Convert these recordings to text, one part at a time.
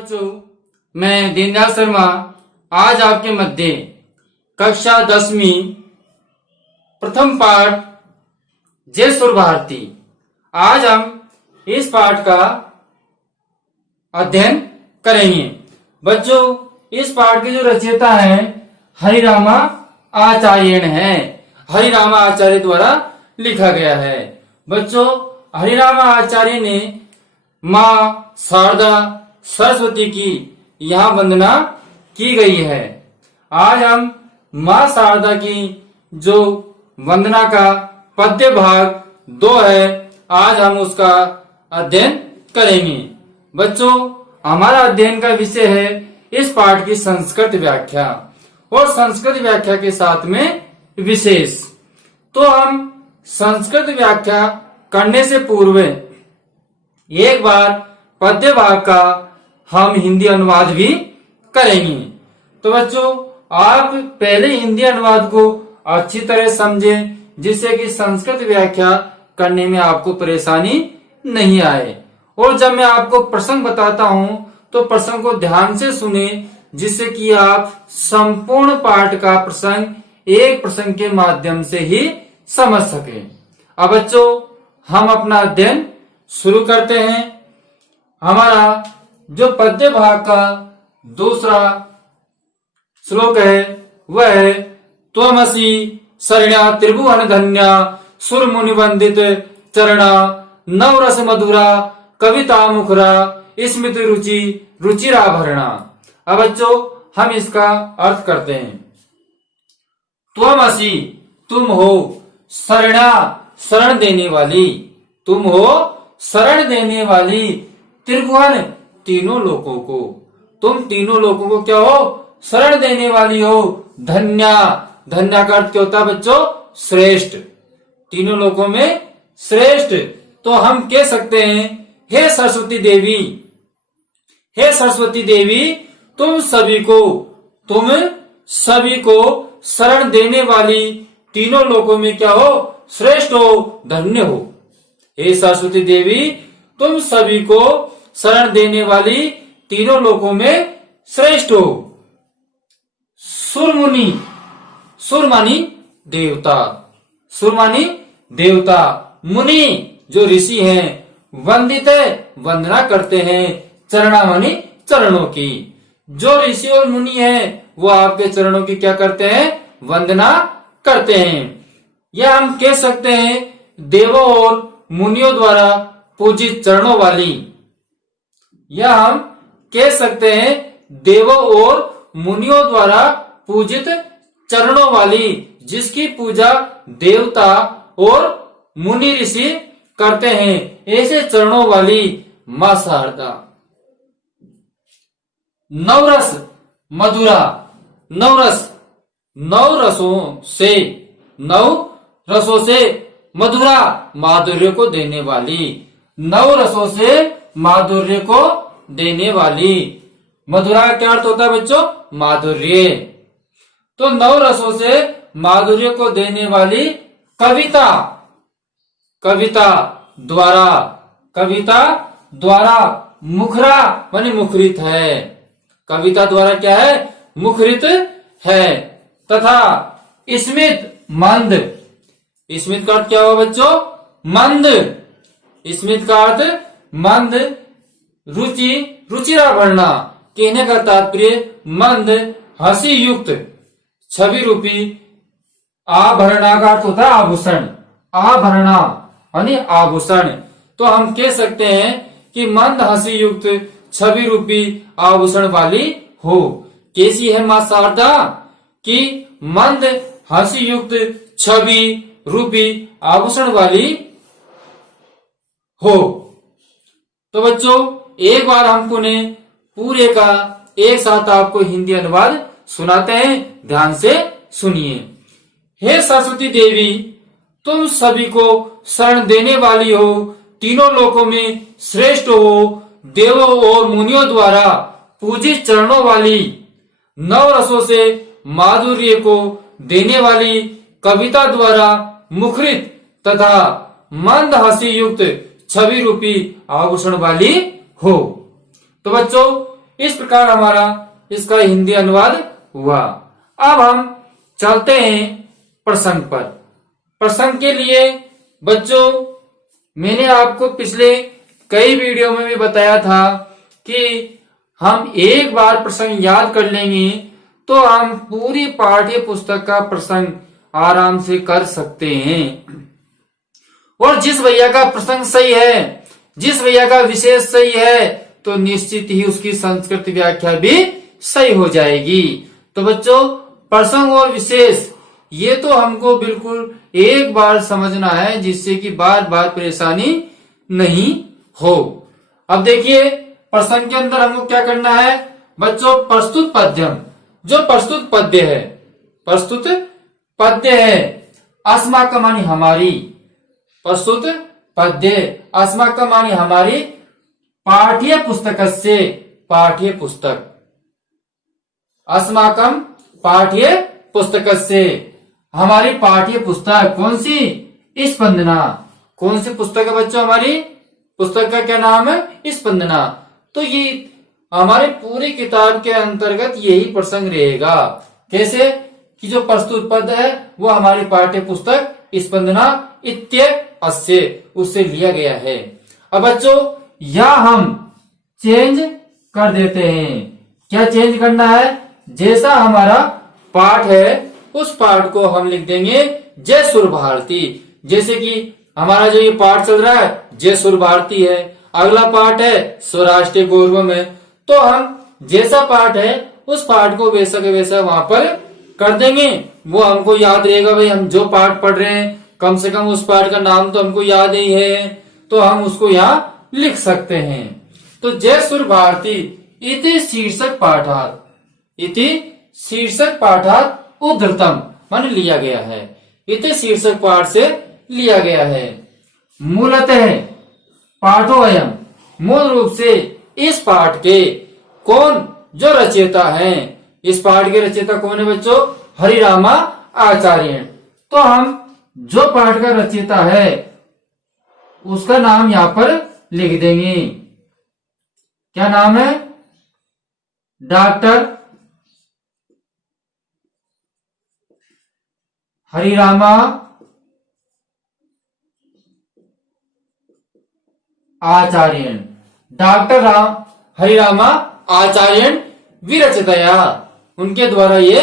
बच्चों, मैं दीनदयाल शर्मा आज आपके मध्य कक्षा 10वीं प्रथम पाठ जय सुर भारती। आज हम इस पाठ का अध्ययन करेंगे। बच्चों, इस पाठ के जो रचयिता है हरिरामा आचार्य है। हरिरामा आचार्य द्वारा लिखा गया है। बच्चों, हरिरामा आचार्य ने माँ शारदा सरस्वती की यहाँ वंदना की गई है। आज हम माँ शारदा की जो वंदना का पद्य भाग 2 है, आज हम उसका अध्ययन करेंगे। बच्चों, हमारा अध्ययन का विषय है इस पाठ की संस्कृत व्याख्या और संस्कृत व्याख्या के साथ में विशेष। तो हम संस्कृत व्याख्या करने से पूर्व एक बार पद्य भाग का हम हिंदी अनुवाद भी करेंगे। तो बच्चों, आप पहले हिंदी अनुवाद को अच्छी तरह समझें, जिससे कि संस्कृत व्याख्या करने में आपको परेशानी नहीं आए। और जब मैं आपको प्रसंग बताता हूं तो प्रसंग को ध्यान से सुने, जिससे कि आप संपूर्ण पाठ का प्रसंग एक प्रसंग के माध्यम से ही समझ सके। अब बच्चों, हम अपना अध्ययन शुरू करते हैं। हमारा जो पद्य भाग का दूसरा श्लोक है वह है त्वमसि शरण्या त्रिभुवन धन्या सुर मुनि वंदित चरणा नवरस मधुरा कविता मुखरा स्मृति रुचि रुचिराभरणा। अब बच्चों, हम इसका अर्थ करते हैं। त्वमसि तुम हो, शरण्या शरण देने वाली, तुम हो शरण देने वाली, त्रिभुवन तीनों लोगों को, तुम तीनों लोगों को क्या हो, शरण देने वाली हो। धन्या, धन्या का अर्थ क्या होता है बच्चों, श्रेष्ठ, तीनों लोगों में श्रेष्ठ। तो हम कह सकते हैं हे सरस्वती देवी, हे सरस्वती देवी, तुम सभी को शरण देने वाली, तीनों लोगों में क्या हो, श्रेष्ठ हो, धन्य हो। हे सरस्वती देवी, तुम सभी को शरण देने वाली, तीनों लोगों में श्रेष्ठ हो। सुरमुनि, सुर मानी देवता, सुर मानी देवता, मुनि जो ऋषि हैं, वंदित वंदना करते हैं, चरणा मानी चरणों की। जो ऋषि और मुनि हैं वो आपके चरणों की क्या करते हैं, वंदना करते हैं। या हम कह सकते हैं देवों और मुनियों द्वारा पूजित चरणों वाली, या हम कह सकते हैं देवों और मुनियों द्वारा पूजित चरणों वाली, जिसकी पूजा देवता और मुनि ऋषि करते हैं, ऐसे चरणों वाली मां शारदा। नवरस मधुरा, नवरस नव रसों से मधुरा माधुर्य को देने वाली, नव रसों से माधुर्य को देने वाली। मधुरा का क्या अर्थ होता है बच्चों, माधुर्य। तो नव रसों से माधुर्य को देने वाली कविता, कविता द्वारा मुखरा मानी मुखरित है, कविता द्वारा क्या है, मुखरित है। तथा स्मित मंद, स्मित का अर्थ क्या हुआ बच्चों, मंद, स्मित का अर्थ मंद, रुचि रुचिराभरणा, कहने का तात्पर्य मंद हंसी युक्त, छवि रूपी, आभरणा का अर्थ होता है आभूषण, आभरणा यानी आभूषण। तो हम कह सकते हैं कि मंद हंसी युक्त छवि रूपी आभूषण वाली हो। कैसी है मां शारदा, कि मंद हंसी युक्त छवि रूपी आभूषण वाली हो। तो बच्चों, एक बार हम पुनः पूरे का एक साथ आपको हिंदी अनुवाद सुनाते हैं, ध्यान से सुनिए। हे सरस्वती देवी, तुम सभी को शरण देने वाली हो, तीनों लोकों में श्रेष्ठ हो, देवों और मुनियों द्वारा पूजित चरणों वाली, नव रसों से माधुर्य को देने वाली, कविता द्वारा मुखरित तथा मंद हंसी युक्त छवि रूपी आभूषण वाली हो। तो बच्चों, इस प्रकार हमारा इसका हिंदी अनुवाद हुआ। अब हम चलते हैं प्रसंग पर। प्रसंग के लिए बच्चों मैंने आपको पिछले कई वीडियो में भी बताया था कि हम एक बार प्रसंग याद कर लेंगे तो हम पूरी पाठ्य पुस्तक का प्रसंग आराम से कर सकते हैं। और जिस भैया का प्रसंग सही है, जिस भैया का विशेष सही है, तो निश्चित ही उसकी संस्कृत व्याख्या भी सही हो जाएगी। तो बच्चों प्रसंग और विशेष ये तो हमको बिल्कुल एक बार समझना है, जिससे कि बार बार परेशानी नहीं हो। अब देखिए प्रसंग के अंदर हमको क्या करना है बच्चों, प्रस्तुत पद्यम, जो प्रस्तुत पद्य है, प्रस्तुत पद्य है अस्माकं मानी हमारी, प्रस्तुत पद्य अस्माकं मानी हमारी पाठ्य पुस्तक से, पाठ्य पुस्तक अस्माकं पाठ्य पुस्तक से, हमारी पाठ्य पुस्तक कौन सी, स्पंदना। कौन सी पुस्तक है बच्चों, हमारी पुस्तक का क्या नाम है, स्पंदना। तो ये हमारे पूरी किताब के अंतर्गत यही प्रसंग रहेगा। कैसे कि जो प्रस्तुत पद है वो हमारी पाठ्य पुस्तक स्पंदना अस्य उससे लिया गया है। अब बच्चों या हम चेंज कर देते हैं। क्या चेंज करना है, जैसा हमारा पाठ है उस पाठ को हम लिख देंगे जय सुर भारती। जैसे कि हमारा जो ये पाठ चल रहा है जय सुर भारती है, अगला पाठ है स्वराष्ट्रीय गौरव में, तो हम जैसा पाठ है उस पाठ को वैसा के वैसा वहां पर कर देंगे। वो हमको याद रहेगा, भाई हम जो पाठ पढ़ रहे हैं कम से कम उस पाठ का नाम तो हमको याद ही है, तो हम उसको यहाँ लिख सकते हैं। तो जय सुर भारती इति शीर्षक पाठात, इति शीर्षक पाठात उद्धृतम मान लिया गया है, इति शीर्षक पाठ से लिया गया है। मूलतः पाठो अयम, मूल रूप से इस पाठ के कौन जो रचयिता हैं, इस पाठ के रचयिता कौन है बच्चों, हरिरामा आचार्य। तो हम जो पाठ का रचयिता है उसका नाम यहाँ पर लिख देंगे। क्या नाम है, डॉक्टर हरिरामा आचार्य, डॉक्टर हरिरामा आचार्य विरचितया, उनके द्वारा ये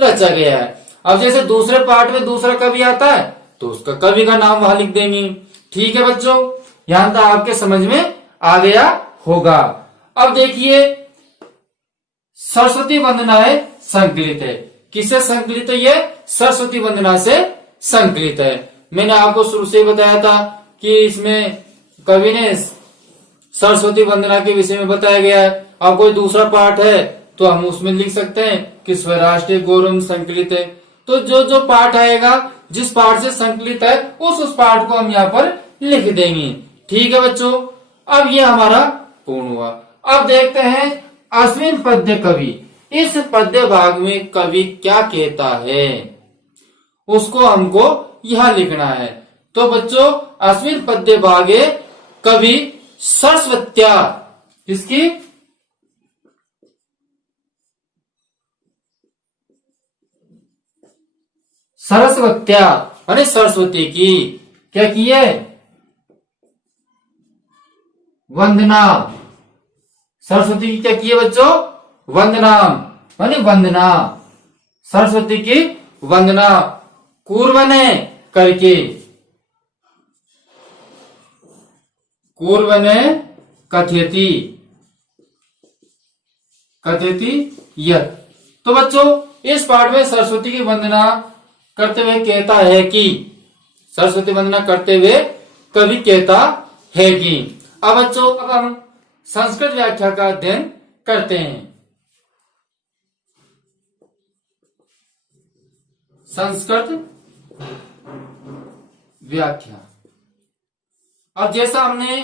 रचा गया है। अब जैसे दूसरे पाठ में दूसरा कवि आता है तो उसका कवि का नाम वहां लिख देंगे। ठीक है बच्चों, यहां तक आपके समझ में आ गया होगा। अब देखिए सरस्वती वंदनाएं संकलित है, किससे संकलित है, ये सरस्वती वंदना से संकलित है। मैंने आपको शुरू से बताया था कि इसमें कवि ने सरस्वती वंदना के विषय में बताया गया है। अब कोई दूसरा पाठ है तो हम उसमें लिख सकते हैं कि स्वराष्ट्रीय गौरव संकलित है। तो जो जो पाठ आएगा जिस पाठ से संकलित है उस पाठ को हम यहाँ पर लिख देंगे। ठीक है बच्चों, अब ये हमारा पूर्ण हुआ। अब देखते हैं अश्विन पद्य कवि, इस पद्य भाग में कवि क्या कहता है उसको हमको यहाँ लिखना है। तो बच्चों अश्विन पद्य भागे कवि सरस्वत्या, किसकी, सरस्वत्या माने सरस्वती की क्या की है, वंदना। सरस्वती की क्या की है बच्चों, वंदना माने वंदना, सरस्वती की वंदना कुर्वने करके, कुर्वने कथयति, कथयति यत्। तो बच्चों इस पाठ में सरस्वती की वंदना करते हुए कहता है कि, सरस्वती वंदना करते हुए कवि कहता है कि। अब बच्चों अब हम संस्कृत व्याख्या का अध्ययन करते हैं। संस्कृत व्याख्या, अब जैसा हमने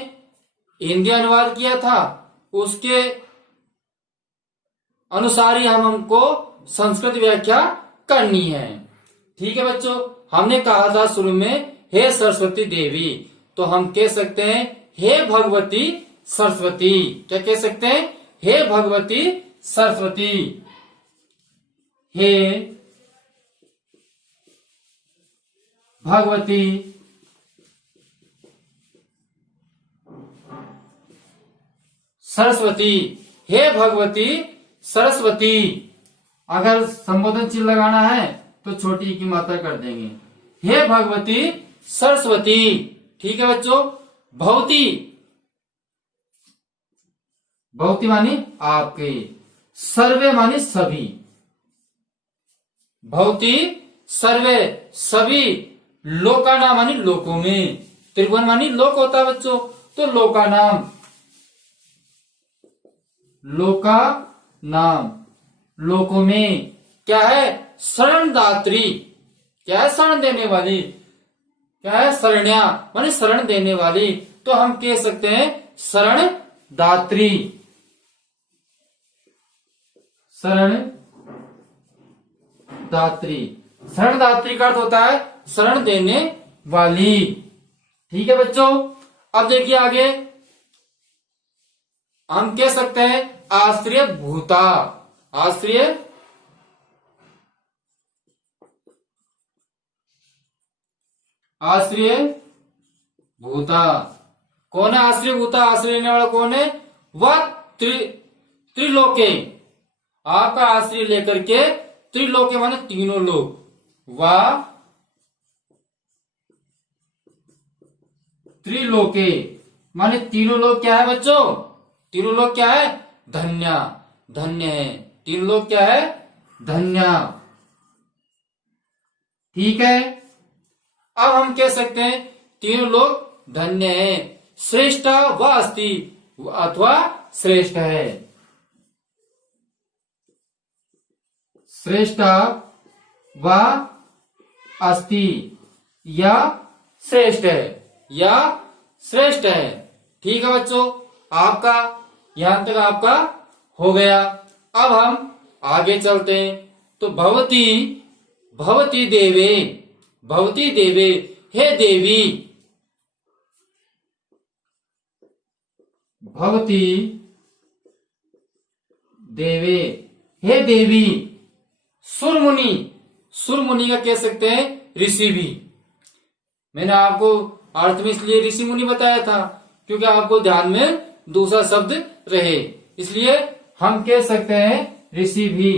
हिंदी अनुवाद किया था उसके अनुसार ही हमको संस्कृत व्याख्या करनी है। ठीक है बच्चों, हमने कहा था शुरू में हे सरस्वती देवी, तो हम कह सकते हैं हे भगवती सरस्वती। क्या कह सकते हैं, हे भगवती सरस्वती, हे भगवती सरस्वती, हे भगवती सरस्वती। अगर संबोधन चिन्ह लगाना है तो छोटी ई की मात्रा कर देंगे, हे भगवती सरस्वती। ठीक है बच्चों। भवती, भवती मानी आपके, सर्वे मानी सभी, भवती सर्वे सभी, लोकाना मानी लोकों में, त्रिभुवन मानी लोक होता है बच्चों, तो लोका नाम, लोका नाम, लोकों में क्या है, शरणदात्री, क्या है, शरण देने वाली, क्या है, शरण्या माने शरण देने वाली, तो हम कह सकते हैं शरण दात्री, शरण दात्री। शरण दात्री का अर्थ होता है शरण देने वाली। ठीक है बच्चों। अब देखिए आगे हम कह सकते हैं आश्रय भूता, आश्रय आश्रय भूता। कौन है आश्रय भूता, आश्रय लेने वाला कौन है, वह त्रिलोके, आपका आश्रय लेकर के, त्रिलोके माने तीनों लोग, वह त्रिलोके माने तीनों लोग क्या है बच्चों, तीनों लोग क्या है, धन्य, धन्य है, तीनों लोग क्या है, धन्य। ठीक है। अब हम कह सकते हैं तीनों लोग धन्य है, श्रेष्ठ व अस्ति, अथवा श्रेष्ठ है, श्रेष्ठ व अस्ति, या श्रेष्ठ है, या श्रेष्ठ है। ठीक है बच्चों, आपका यहां तक आपका हो गया। अब हम आगे चलते हैं। तो भवती, भवती देवे, भवती देवे, हे देवी, भवती देवे, हे देवी। सुरमुनि, सुरमुनि का कह सकते हैं ऋषि भी। मैंने आपको अर्थ में इसलिए ऋषि मुनि बताया था क्योंकि आपको ध्यान में दूसरा शब्द रहे, इसलिए हम कह सकते हैं ऋषि भी।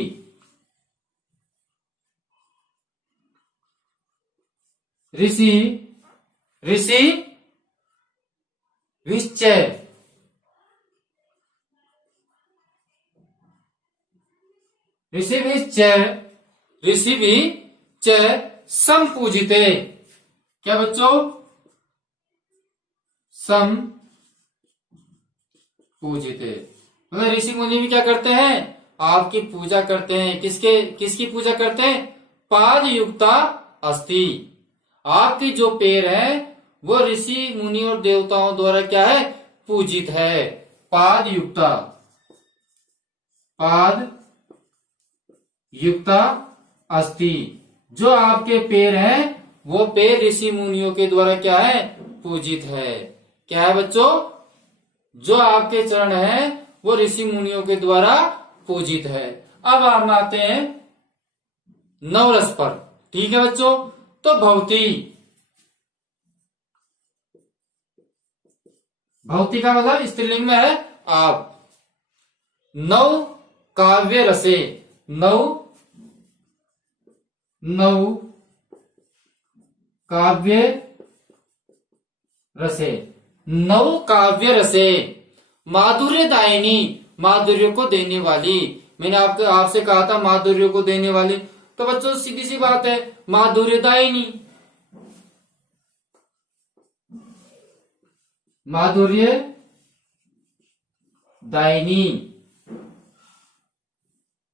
ऋषि, ऋषि विश्चय, ऋषि भी चय, ऋषि भी चय संपूजिते। क्या बच्चों, सम पूजिते, मतलब ऋषि मुनि भी क्या करते हैं, आपकी पूजा करते हैं। किसके, किसकी पूजा करते हैं, पाद युक्ता अस्ति, आपकी जो पैर है वो ऋषि मुनि और देवताओं द्वारा क्या है, पूजित है। पाद युक्ता, पाद युक्ता अस्ति, जो आपके पैर हैं वो पैर ऋषि मुनियों के द्वारा क्या है, पूजित है। क्या है बच्चों, जो आपके चरण हैं वो ऋषि मुनियों के द्वारा पूजित है। अब हम आते हैं नवरस पर। ठीक है बच्चों। तो भवती, भवती का मतलब स्त्रीलिंग में है आप। नव काव्य रसे, नव, नव काव्य रसे, नव काव्य रसे, माधुर्य दायिनी, माधुर्य को देने वाली। मैंने आपसे कहा था माधुर्य को देने वाली, तो बच्चों सीधी सी बात है माधुर्य दायिनी, माधुर्य दायिनी।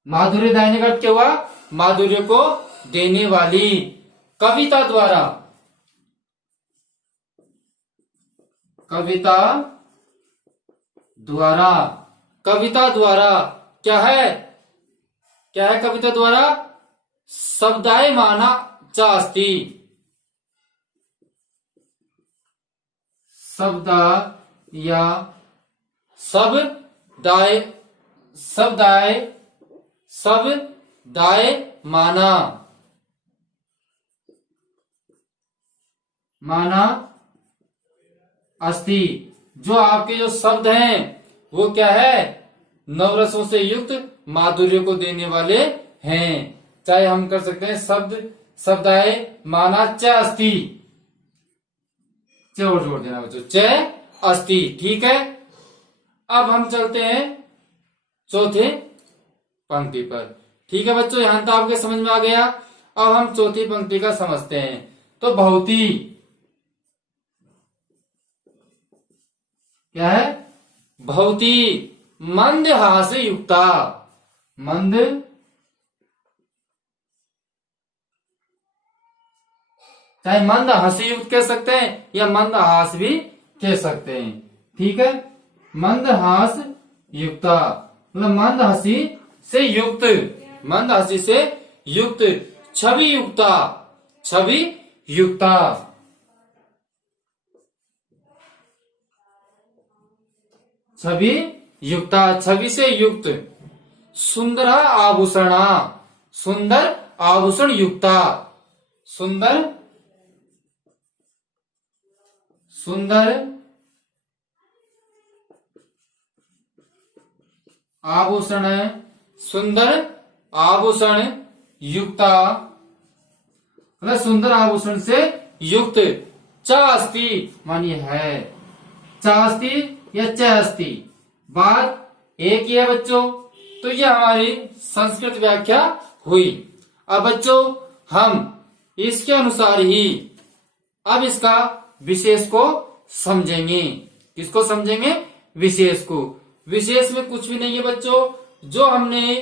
माधुर्य दायिनी का अर्थ क्या हुआ, माधुर्य को देने वाली। कविता द्वारा, कविता द्वारा, कविता द्वारा क्या है, क्या है कविता द्वारा, शब्दाय माना चास्ती, शब्दा या शब्दाय शब्दाय शब्दाय माना माना अस्ति। जो आपके जो शब्द हैं वो क्या है, नवरसों से युक्त माधुर्य को देने वाले हैं। चाहे हम कर सकते हैं शब्द शब्दाय माना च अस्ति, च और जोड़ देना बच्चों, च अस्ति। ठीक है, अब हम चलते हैं चौथे पंक्ति पर। ठीक है बच्चों, यहां तक आपके समझ में आ गया। अब हम चौथी पंक्ति का समझते हैं। तो भवती क्या है, भवती मंद हास्य युक्ता, मंद चाहे मंद हंसी युक्त कह सकते हैं या मंद हास भी कह सकते हैं। ठीक है, मंद हास युक्ता मतलब मंद हंसी से युक्त, मंद हंसी से युक्त। छवि युक्ता, छवि युक्ता, छवि युक्ता छवि से युक्त। सुंदर आभूषणा, सुंदर आभूषण युक्ता, सुंदर सुंदर आभूषण, सुंदर आभूषण युक्ता मतलब सुंदर आभूषण से युक्त। च अस्ति मानिए है, च अस्ति या च अस्ति, बात एक ही है बच्चों। तो ये हमारी संस्कृत व्याख्या हुई। अब बच्चों हम इसके अनुसार ही अब इसका विशेष को समझेंगे। किसको समझेंगे, विशेष को। विशेष में कुछ भी नहीं है बच्चों, जो हमने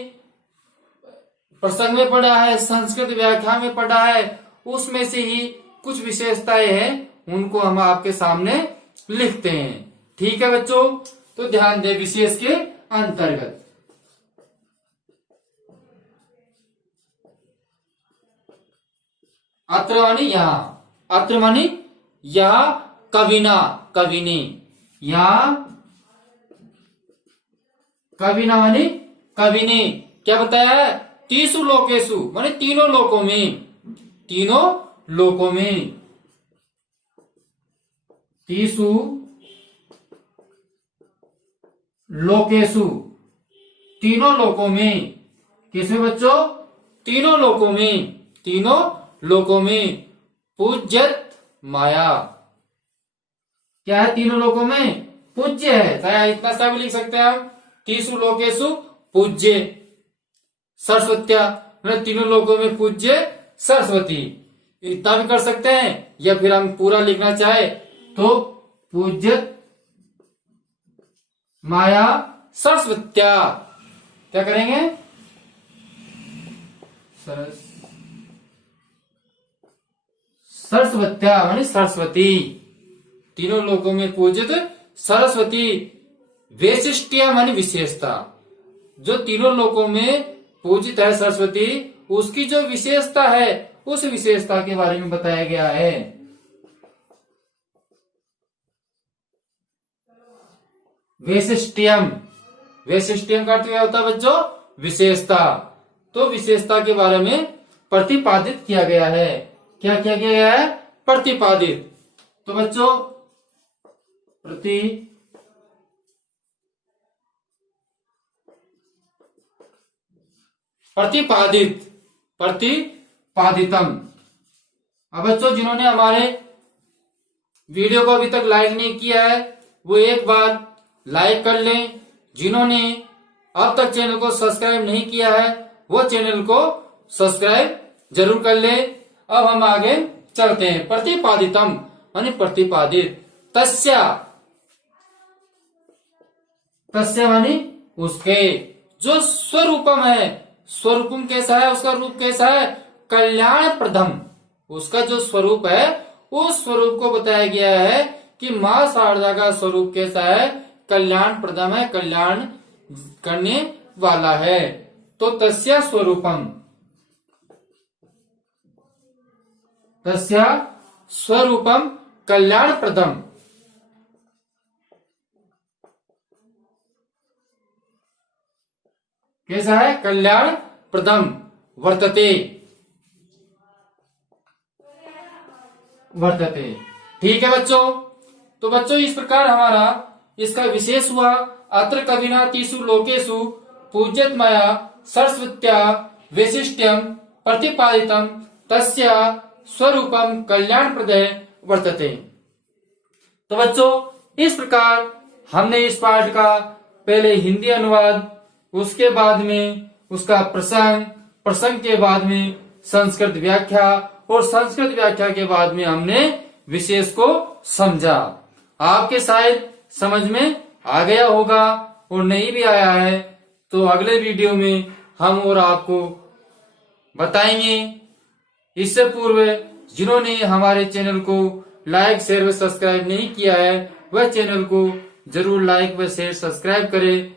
प्रसंग में पढ़ा है, संस्कृत व्याख्या में पढ़ा है, उसमें से ही कुछ विशेषताएं हैं, उनको हम आपके सामने लिखते हैं। ठीक है बच्चों, तो ध्यान दें विशेष के अंतर्गत। अत्र मानी यहाँ, अत्र मानी यहाँ, कविना कविनी, यहाँ कविना मानी कविनी। क्या बताया है, तीसु लोकेशु मानी तीनों लोकों में, तीनों लोकों में, तीसु लोकेशु तीनों लोकों में। किसमें बच्चों, तीनों लोकों में, तीनों लोकों में। पूज्यत माया, क्या है, तीनों लोकों में पूज्य है। चाहे इतना सा भी लिख सकते हैं हम, तीसु लोकेशु पूज्य सरस्वत्या मतलब तीनों लोकों में पूज्य सरस्वती, इतना भी कर सकते हैं। या फिर हम पूरा लिखना चाहे तो पूज्यत माया सरस्वत्या, क्या करेंगे, सरस्वत्या मानी सरस्वती, तीनों लोकों में पूजित सरस्वती। वैशिष्ट्य मानी विशेषता, जो तीनों लोकों में पूजित है सरस्वती, उसकी जो विशेषता है उस विशेषता के बारे में बताया गया है। वैशिष्ट्यम, वैशिष्ट्यम का अर्थ क्या होता है बच्चों, विशेषता। तो विशेषता के बारे में प्रतिपादित किया गया है। क्या किया गया है, प्रतिपादित। तो बच्चों प्रतिपादित, प्रतिपादितम। अब बच्चों जिन्होंने हमारे वीडियो को अभी तक लाइक नहीं किया है वो एक बार लाइक कर लें। जिन्होंने अब तक चैनल को सब्सक्राइब नहीं किया है वो चैनल को सब्सक्राइब जरूर कर ले। अब हम आगे चलते हैं। प्रतिपादितम मानी प्रतिपादित। तस्या, तस्या मानी उसके, जो स्वरूपम है, स्वरूपम कैसा है, उसका रूप कैसा है, कल्याण प्रदम। उसका जो स्वरूप है उस स्वरूप को बताया गया है कि मां शारदा का स्वरूप कैसा है, कल्याण प्रदम है, कल्याण करने वाला है। तो तस्या स्वरूपम, तस्या स्वरूपम कल्याण प्रदम। कैसा है? कल्याण प्रदम वर्तते, वर्तते। ठीक है बच्चों, तो बच्चों इस प्रकार हमारा इसका विशेष हुआ। अत्र कविना तीसु लोकेषु पूज्यतमया सरस्वत्या वैशिष्ट्यम प्रतिपादितम तस्य स्वरूपम कल्याण प्रदय वर्तते। तो बच्चों इस प्रकार हमने इस पाठ का पहले हिंदी अनुवाद, उसके बाद में उसका प्रसंग, प्रसंग के बाद में संस्कृत व्याख्या और संस्कृत व्याख्या के बाद में हमने विशेष को समझा। आपके शायद समझ में आ गया होगा और नहीं भी आया है तो अगले वीडियो में हम और आपको बताएंगे। इससे पूर्व जिन्होंने हमारे चैनल को लाइक शेयर व सब्सक्राइब नहीं किया है वह चैनल को जरूर लाइक व शेयर सब्सक्राइब करें,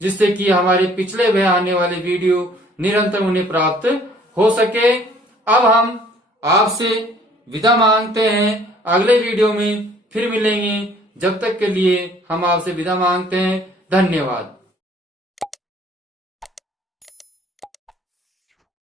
जिससे कि हमारे पिछले व आने वाले वीडियो निरंतर उन्हें प्राप्त हो सके। अब हम आपसे विदा मांगते हैं, अगले वीडियो में फिर मिलेंगे। जब तक के लिए हम आपसे विदा मांगते हैं। धन्यवाद।